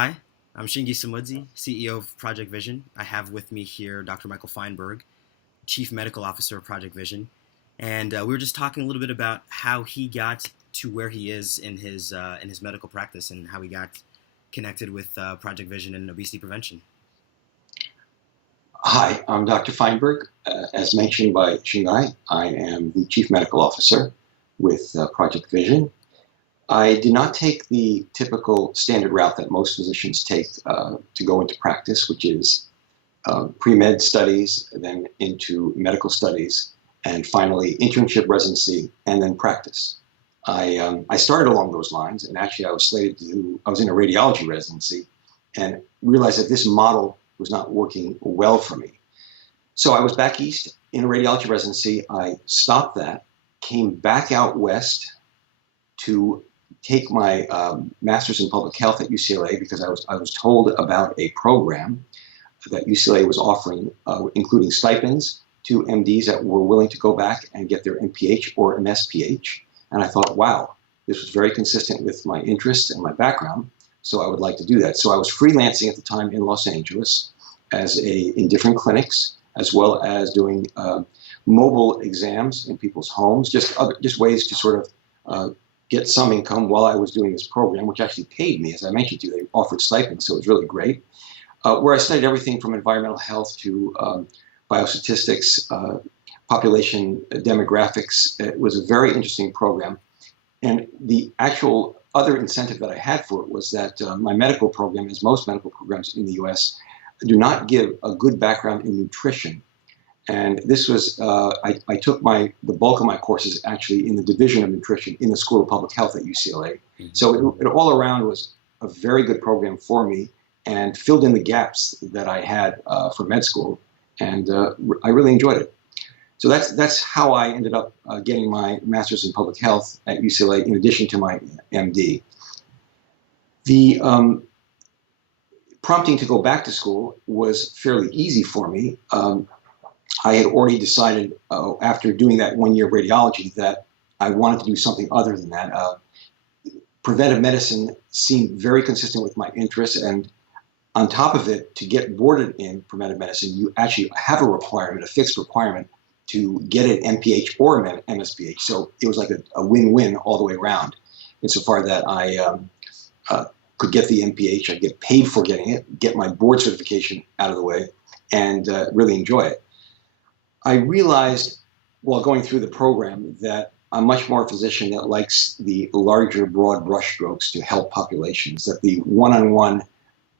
Hi, I'm Shingi Samudzi, CEO of ProjectVision. I have with me here Dr. Michael Feinberg, Chief Medical Officer of ProjectVision. And we were just talking a little bit about how he got to where he is in his medical practice and how he got connected with ProjectVision and obesity prevention. Hi, I'm Dr. Feinberg. As mentioned by Shingai, I am the Chief Medical Officer with ProjectVision. I did not take the typical standard route that most physicians take to go into practice, which is pre-med studies, then into medical studies, and finally internship, residency, and then practice. I started along those lines, and actually I was in a radiology residency and realized that this model was not working well for me. So I was back east in a radiology residency. I stopped that, came back out west to take my master's in public health at UCLA because I was told about a program that UCLA was offering, including stipends to MDs that were willing to go back and get their MPH or MSPH. And I thought, wow, this was very consistent with my interests and my background, so I would like to do that. So I was freelancing at the time in Los Angeles in different clinics, as well as doing mobile exams in people's homes, just ways to sort of get some income while I was doing this program, which actually paid me. As I mentioned to you, they offered stipends, so it was really great. Where I studied everything from environmental health to biostatistics, population demographics. It was a very interesting program. And the actual other incentive that I had for it was that my medical program, as most medical programs in the US, do not give a good background in nutrition. And this was, I took the bulk of my courses actually in the Division of Nutrition in the School of Public Health at UCLA. Mm-hmm. So it all around was a very good program for me and filled in the gaps that I had for med school. And I really enjoyed it. So that's how I ended up getting my master's in public health at UCLA in addition to my MD. The prompting to go back to school was fairly easy for me. I had already decided after doing that 1 year of radiology that I wanted to do something other than that. Preventive medicine seemed very consistent with my interests, and on top of it, to get boarded in preventive medicine, you actually have a fixed requirement to get an MPH or an MSPH. So it was like a win-win all the way around, insofar that I could get the MPH, I'd get paid for getting it, get my board certification out of the way, and really enjoy it. I realized while going through the program that I'm much more a physician that likes the larger, broad brushstrokes to help populations, that the one-on-one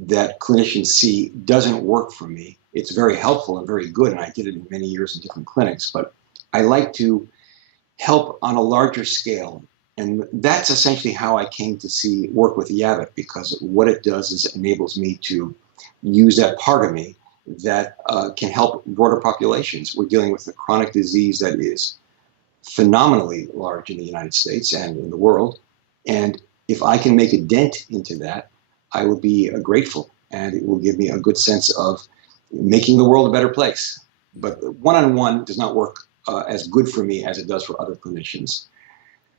that clinicians see doesn't work for me. It's very helpful and very good, and I did it in many years in different clinics, but I like to help on a larger scale. And that's essentially how I came to work with Yabit, because what it does is it enables me to use that part of me that can help broader populations. We're dealing with a chronic disease that is phenomenally large in the United States and in the world. And if I can make a dent into that, I will be grateful, and it will give me a good sense of making the world a better place. But one-on-one does not work as good for me as it does for other clinicians.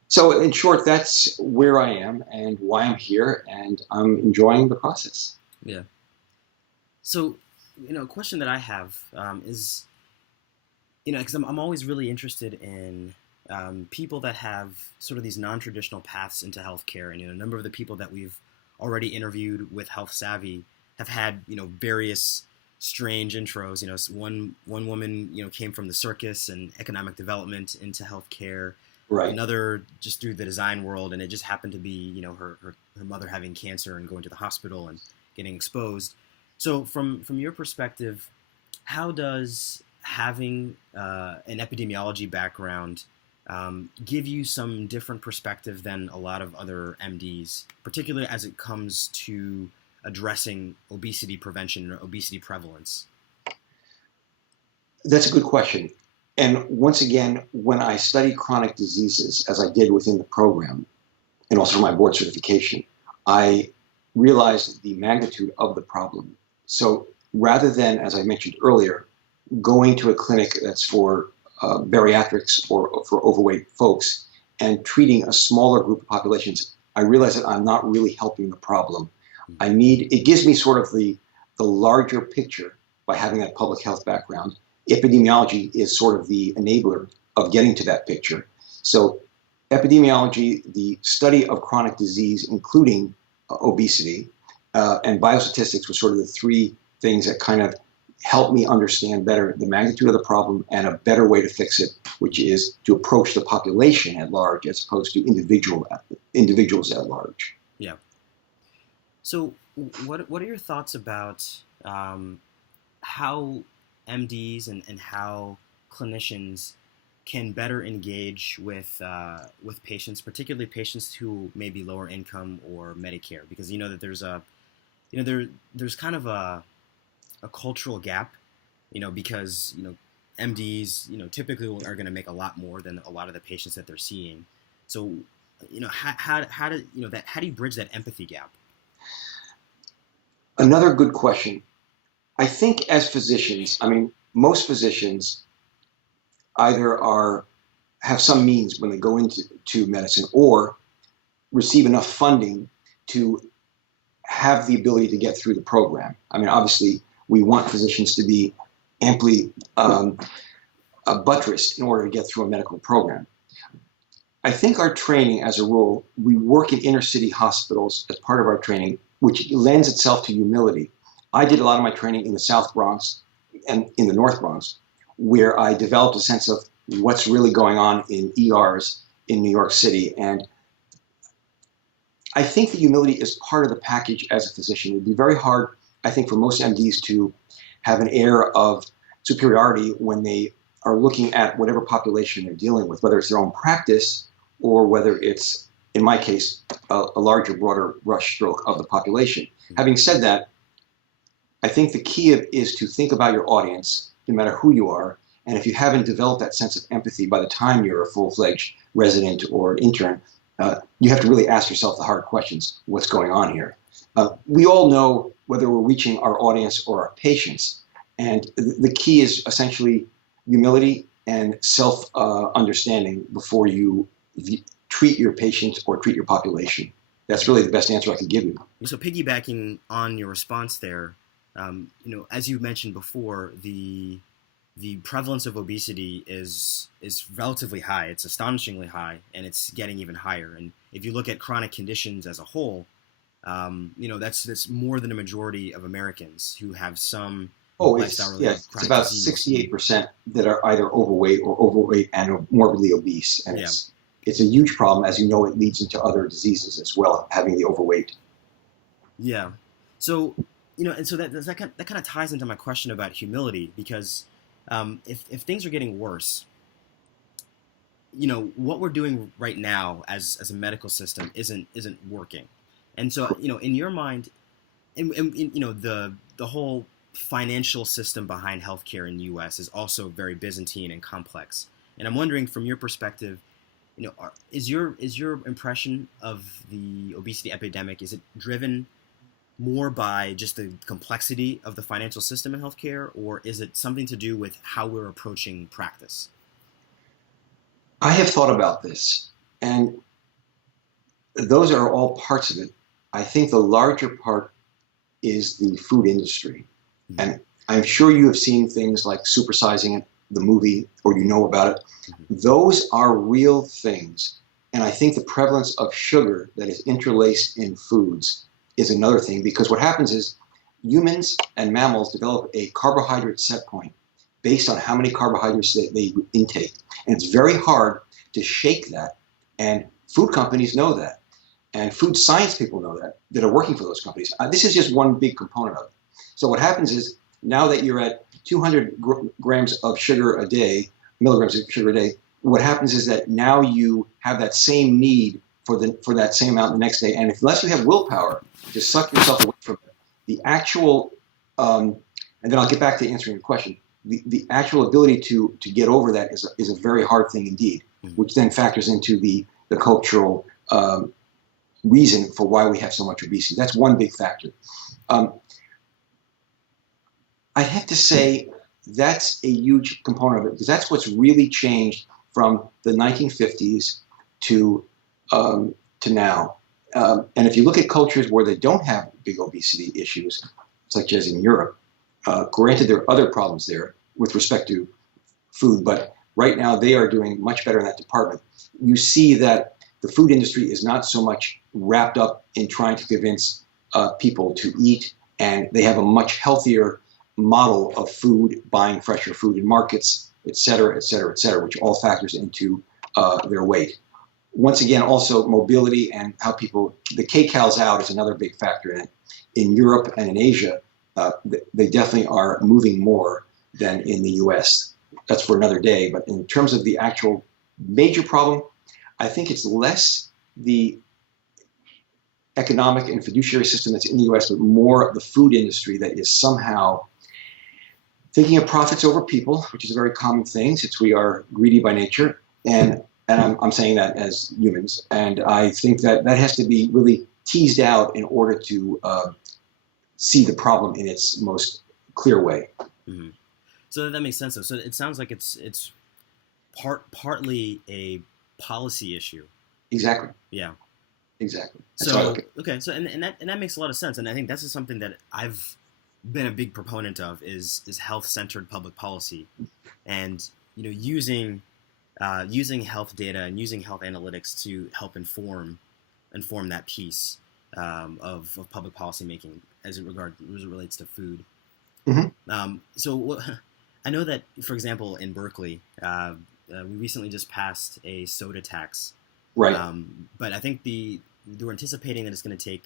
So in short, that's where I am and why I'm here, and I'm enjoying the process. Yeah. So, a question that I have is, because I'm always really interested in people that have sort of these non-traditional paths into healthcare, and a number of the people that we've already interviewed with HealthSavvy have had various strange intros. One woman came from the circus and economic development into healthcare. Right. Another just through the design world, and it just happened to be her mother having cancer and going to the hospital and getting exposed. So from your perspective, how does having an epidemiology background give you some different perspective than a lot of other MDs, particularly as it comes to addressing obesity prevention or obesity prevalence? That's a good question. And once again, when I study chronic diseases, as I did within the program, and also my board certification, I realized the magnitude of the problem. So rather than, as I mentioned earlier, going to a clinic that's for bariatrics or for overweight folks and treating a smaller group of populations, I realized that I'm not really helping the problem. It gives me sort of the larger picture by having that public health background. Epidemiology is sort of the enabler of getting to that picture. So epidemiology, the study of chronic disease, including obesity, and biostatistics were sort of the three things that kind of helped me understand better the magnitude of the problem and a better way to fix it, which is to approach the population at large as opposed to individuals at large. Yeah. So what are your thoughts about how MDs and how clinicians can better engage with patients, particularly patients who may be lower income or Medicare, because you know that there's kind of a cultural gap, because MDs typically are going to make a lot more than a lot of the patients that they're seeing. So how do you bridge that empathy gap? Another good question. I think as physicians, most physicians either have some means when they go into medicine or receive enough funding to have the ability to get through the program. Obviously, we want physicians to be amply buttressed in order to get through a medical program. I think our training, as a rule, we work in inner city hospitals as part of our training, which lends itself to humility. I did a lot of my training in the South Bronx and in the North Bronx, where I developed a sense of what's really going on in ERs in New York City. And I think the humility is part of the package as a physician. It would be very hard, I think, for most MDs to have an air of superiority when they are looking at whatever population they're dealing with, whether it's their own practice or whether it's, in my case, a larger, broader brush stroke of the population. Having said that, I think the key is to think about your audience, no matter who you are, and if you haven't developed that sense of empathy by the time you're a full-fledged resident or intern, you have to really ask yourself the hard questions. What's going on here? We all know whether we're reaching our audience or our patients, and the key is essentially humility and self-understanding before you treat your patients or treat your population. That's really the best answer I could give you. So piggybacking on your response there, as you mentioned before, the prevalence of obesity is relatively high. It's astonishingly high, and it's getting even higher. And if you look at chronic conditions as a whole, that's more than a majority of Americans who have some lifestyle-related chronic it's about disease. 68% that are either overweight and morbidly obese, and it's a huge problem. As you know, it leads into other diseases as well, having the overweight. Yeah. So and so that kind of ties into my question about humility, because if things are getting worse, what we're doing right now as a medical system isn't working, and so in your mind, and the whole financial system behind healthcare in the U.S. is also very Byzantine and complex. And I'm wondering, from your perspective, is your impression of the obesity epidemic, is it driven more by just the complexity of the financial system in healthcare, or is it something to do with how we're approaching practice? I have thought about this, and those are all parts of it. I think the larger part is the food industry. Mm-hmm. And I'm sure you have seen things like Supersizing It, the movie, or you know about it. Mm-hmm. Those are real things. And I think the prevalence of sugar that is interlaced in foods is another thing, because what happens is humans and mammals develop a carbohydrate set point based on how many carbohydrates they intake. And it's very hard to shake that. And food companies know that. And food science people know that are working for those companies. This is just one big component of it. So what happens is, now that you're at 200 grams of sugar a day, milligrams of sugar a day, what happens is that now you have that same need for that same amount the next day. And unless you have willpower to suck yourself away from it, the actual, and then I'll get back to answering your question, the actual ability to get over that is a very hard thing indeed, which then factors into the cultural reason for why we have so much obesity. That's one big factor. I have to say that's a huge component of it, because that's what's really changed from the 1950s to now. And if you look at cultures where they don't have big obesity issues, such as in Europe, granted there are other problems there with respect to food, but right now they are doing much better in that department. You see that the food industry is not so much wrapped up in trying to convince people to eat, and they have a much healthier model of food, buying fresher food in markets, et cetera, et cetera, et cetera, which all factors into their weight. Once again, also mobility and how people, the kcal's out is another big factor in it. In Europe and in Asia, they definitely are moving more than in the US. That's for another day. But in terms of the actual major problem, I think it's less the economic and fiduciary system that's in the US, but more the food industry that is somehow thinking of profits over people, which is a very common thing since we are greedy by nature. And I'm saying that as humans. And I think that that has to be really teased out in order to see the problem in its most clear way. Mm-hmm. So that makes sense, though. So it sounds like it's partly a policy issue. Exactly. Yeah. Exactly. So okay. So and that makes a lot of sense, and I think this is something that I've been a big proponent of is health-centered public policy, and using health data and using health analytics to help inform that piece of public policy making as it relates to food. Mm-hmm. I know that, for example, in Berkeley, we recently just passed a soda tax. Right. But I think they're anticipating that it's going to take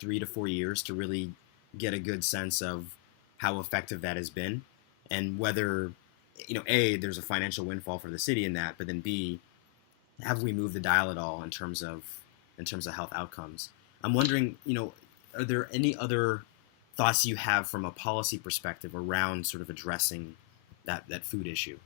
3 to 4 years to really get a good sense of how effective that has been, and whether A, there's a financial windfall for the city in that, but then B, have we moved the dial at all in terms of health outcomes? I'm wondering, are there any other thoughts you have from a policy perspective around sort of addressing that food issue?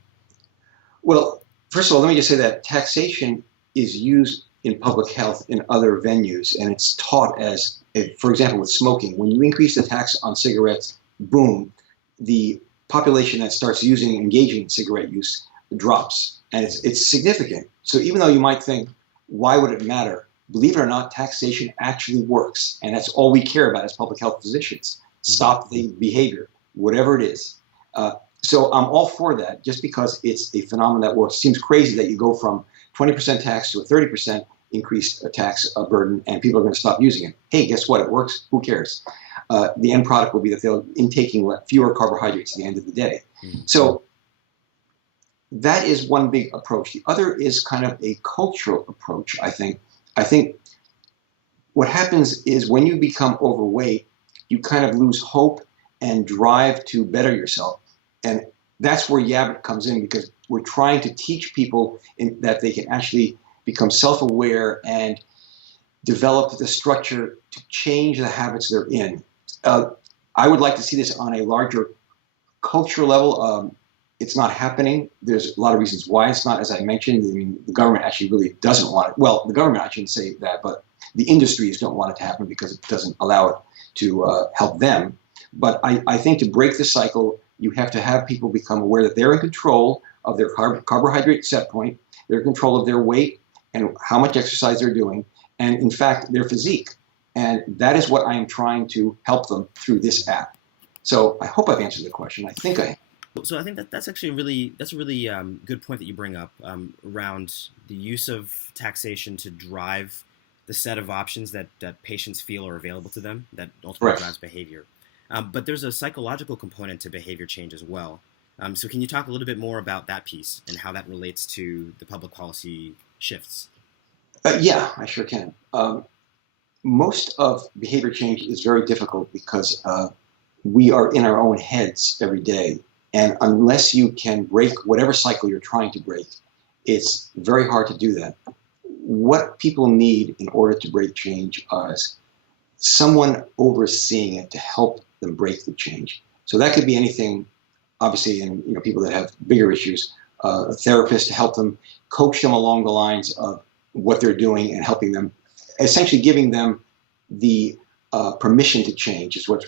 Well, first of all, let me just say that taxation is used in public health in other venues, and it's taught as, for example, with smoking. When you increase the tax on cigarettes, boom, the population that starts engaging in cigarette use drops, and it's significant. So even though you might think, why would it matter? Believe it or not, taxation actually works, and that's all we care about as public health physicians. Stop the behavior, whatever it is. So I'm all for that, just because it's a phenomenon that works. It seems crazy that you go from 20% tax to a 30% increased tax burden, and people are going to stop using it. Hey, guess what? It works. Who cares? The end product will be that they'll intaking fewer carbohydrates at the end of the day. Mm-hmm. So that is one big approach. The other is kind of a cultural approach, I think. I think what happens is when you become overweight, you kind of lose hope and drive to better yourself. And that's where Yabit comes in, because we're trying to teach people that they can actually become self-aware and develop the structure to change the habits they're in. I would like to see this on a larger cultural level. It's not happening. There's a lot of reasons why it's not, as I mentioned. I mean, the government actually really doesn't want it. Well, the government, I shouldn't say that, but the industries don't want it to happen because it doesn't allow it to help them. But I think to break the cycle, you have to have people become aware that they're in control of their carbohydrate set point, they're in control of their weight and how much exercise they're doing, and in fact, their physique. And that is what I am trying to help them through this app. So I hope I've answered the question. I think I have. So I think that's actually a really good point that you bring up around the use of taxation to drive the set of options that patients feel are available to them that ultimately drives behavior. But there's a psychological component to behavior change as well. So can you talk a little bit more about that piece and how that relates to the public policy shifts? Yeah, I sure can. Most of behavior change is very difficult because we are in our own heads every day. And unless you can break whatever cycle you're trying to break, it's very hard to do that. What people need in order to break change is someone overseeing it to help them break the change. So that could be anything, obviously, in people that have bigger issues, a therapist to help them, coach them along the lines of what they're doing and helping them, essentially giving them the permission to change is what's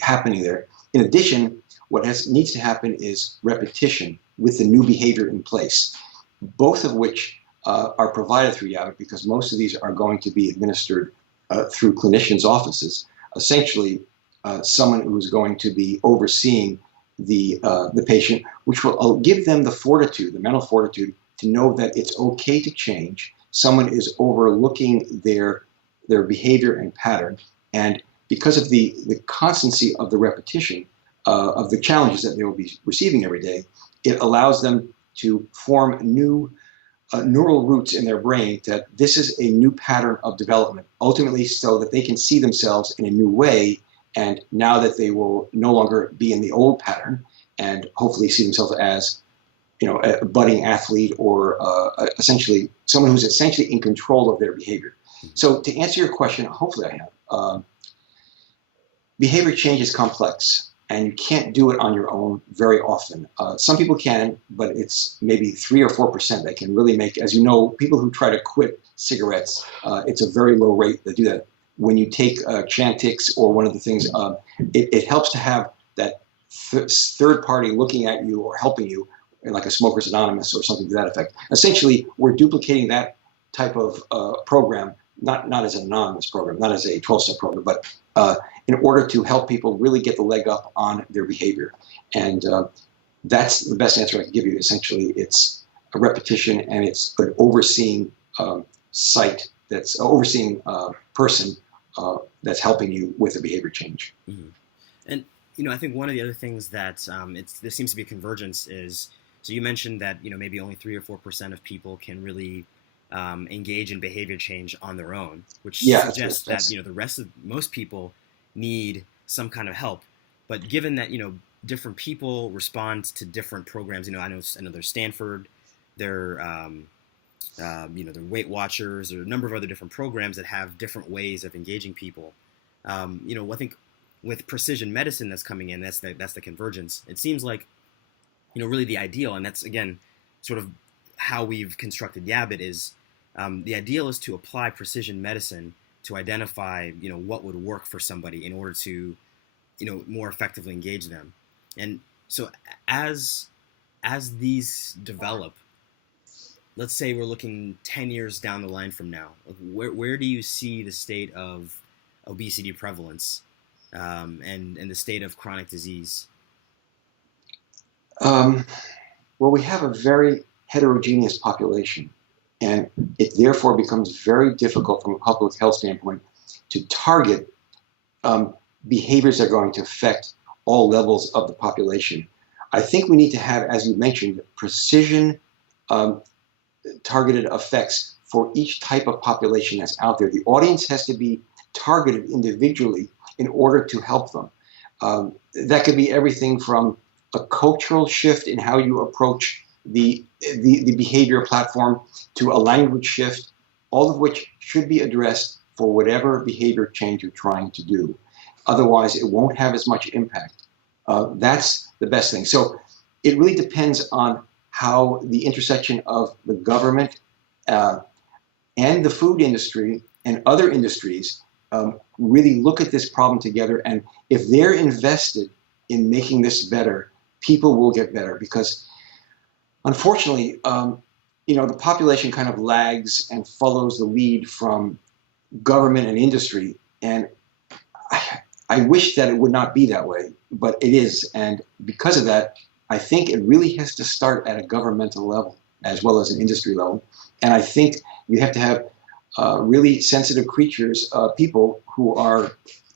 happening there. In addition, what needs to happen is repetition with the new behavior in place, both of which are provided through YABIT, because most of these are going to be administered through clinicians' offices. Essentially, someone who's going to be overseeing the patient, which will give them the fortitude, the mental fortitude, to know that it's okay to change. Someone is overlooking their behavior and pattern, and because of the constancy of the repetition of the challenges that they will be receiving every day, it allows them to form new neural roots in their brain that this is a new pattern of development, ultimately so that they can see themselves in a new way, and now that they will no longer be in the old pattern and hopefully see themselves as a budding athlete or essentially someone who's essentially in control of their behavior. So to answer your question, hopefully I have, behavior change is complex, and you can't do it on your own very often. Some people can, but it's maybe 3 or 4% that can really make, as you know, people who try to quit cigarettes, it's a very low rate that do that. When you take Chantix or one of the things, it helps to have that third party looking at you or helping you, like a Smokers Anonymous or something to that effect. Essentially, we're duplicating that type of program, not as an anonymous program, not as a 12-step program, but in order to help people really get the leg up on their behavior. And that's the best answer I can give you. Essentially, it's a repetition, and it's an overseeing site that's overseeing person that's helping you with a behavior change. Mm-hmm. And I think one of the other things that there seems to be a convergence is, so you mentioned that maybe only 3 or 4% of people can really engage in behavior change on their own, which suggests that the rest of most people need some kind of help. But given that different people respond to different programs, I know there's Stanford, there they're Weight Watchers, or a number of other different programs that have different ways of engaging people. I think with precision medicine that's coming in, that's the convergence. It seems like really the ideal, and that's again sort of how we've constructed YABIT, is the ideal is to apply precision medicine to identify what would work for somebody in order to more effectively engage them. And so as these develop, let's say we're looking 10 years down the line from now, where do you see the state of obesity prevalence and the state of chronic disease? Well, we have a very heterogeneous population, and it therefore becomes very difficult from a public health standpoint to target behaviors that are going to affect all levels of the population. I think we need to have, as you mentioned, precision targeted effects for each type of population that's out there. The audience has to be targeted individually in order to help them. That could be everything from a cultural shift in how you approach the behavior platform to a language shift, all of which should be addressed for whatever behavior change you're trying to do. Otherwise, it won't have as much impact. That's the best thing. So it really depends on how the intersection of the government and the food industry and other industries really look at this problem together. And if they're invested in making this better, people will get better, because unfortunately, the population kind of lags and follows the lead from government and industry. And I wish that it would not be that way, but it is. And because of that, I think it really has to start at a governmental level as well as an industry level. And I think you have to have really sensitive creatures, people who are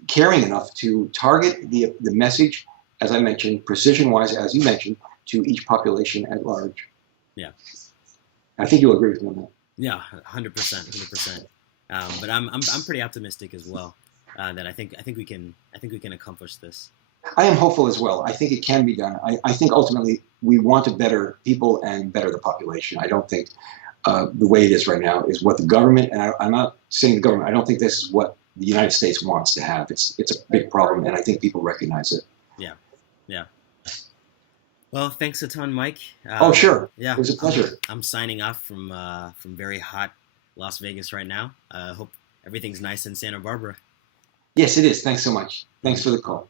caring enough to target the message, as I mentioned, precision-wise, as you mentioned, to each population at large. Yeah. I think you'll agree with me on that. Yeah, 100%. But I'm pretty optimistic as well that I think we can accomplish this. I am hopeful as well. I think it can be done. I think ultimately we want to better people and better the population. I don't think the way it is right now is what the government, and I'm not saying the government, I don't think this is what the United States wants to have. It's a big problem, and I think people recognize it. Yeah. Well, thanks a ton, Mike. Oh, sure. Yeah, it was a pleasure. I'm signing off from very hot Las Vegas right now. Hope everything's nice in Santa Barbara. Yes, it is. Thanks so much. Thanks for the call.